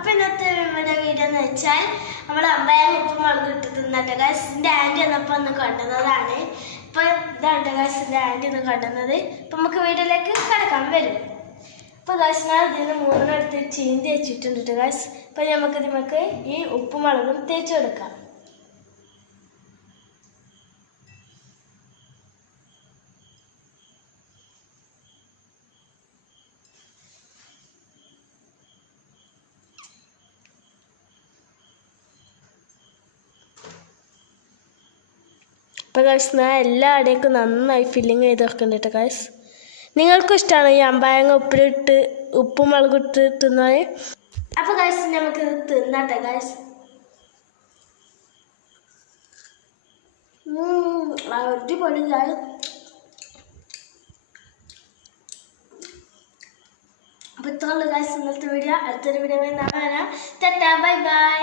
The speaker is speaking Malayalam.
അപ്പോൾ ഇന്നത്തെ നമ്മുടെ വീഡിയോ എന്ന് വെച്ചാൽ നമ്മൾ അമ്പയം ഉപ്പും മുളക് ഇട്ട് തിന്നിട്ട് ഗൈസ് എൻ്റെ ആൻറ്റി വന്നപ്പോൾ ഒന്ന് കണ്ടുന്നതാണ്. ഇപ്പോൾ ഇതാണ് ഗൈസ് എൻ്റെ ആൻറ്റി ഒന്ന് കണ്ടുന്നത്. അപ്പം നമുക്ക് വീഡിയോയിലേക്ക് കിടക്കാൻ വരും. അപ്പോൾ ഗൈസ് ഞാൻ ഇതിന് മൂന്നെടുത്ത് ചീന്തി വെച്ചിട്ടുണ്ട് ഗൈസ്. അപ്പോൾ നമുക്ക് ഈ ഉപ്പും മുളകും തേച്ച് കൊടുക്കാം. അപ്പോൾ ഗൈസ് ഞാൻ എല്ലാ അടേക്കും നന്നായി ഫില്ലിങ് ചെയ്ത് വെക്കുന്നുണ്ട് ഗൈസ്. നിങ്ങൾക്കും ഇഷ്ടമാണ് ഈ അമ്പായങ്ങ ഉപ്പും മുളകും ഇട്ട് തിന്നാൻ. അപ്പോൾ ഗൈസ് നമുക്ക് തിന്നാട്ടെ ഗൈസ്. അടിപൊളി ഗൈസ്. അപ്പോൾ ഇത്രയുള്ള ഗൈസ് ഇന്നത്തെ വീഡിയോ. അടുത്തൊരു വീഡിയോ നാളെ വരാം. Tata bye bye.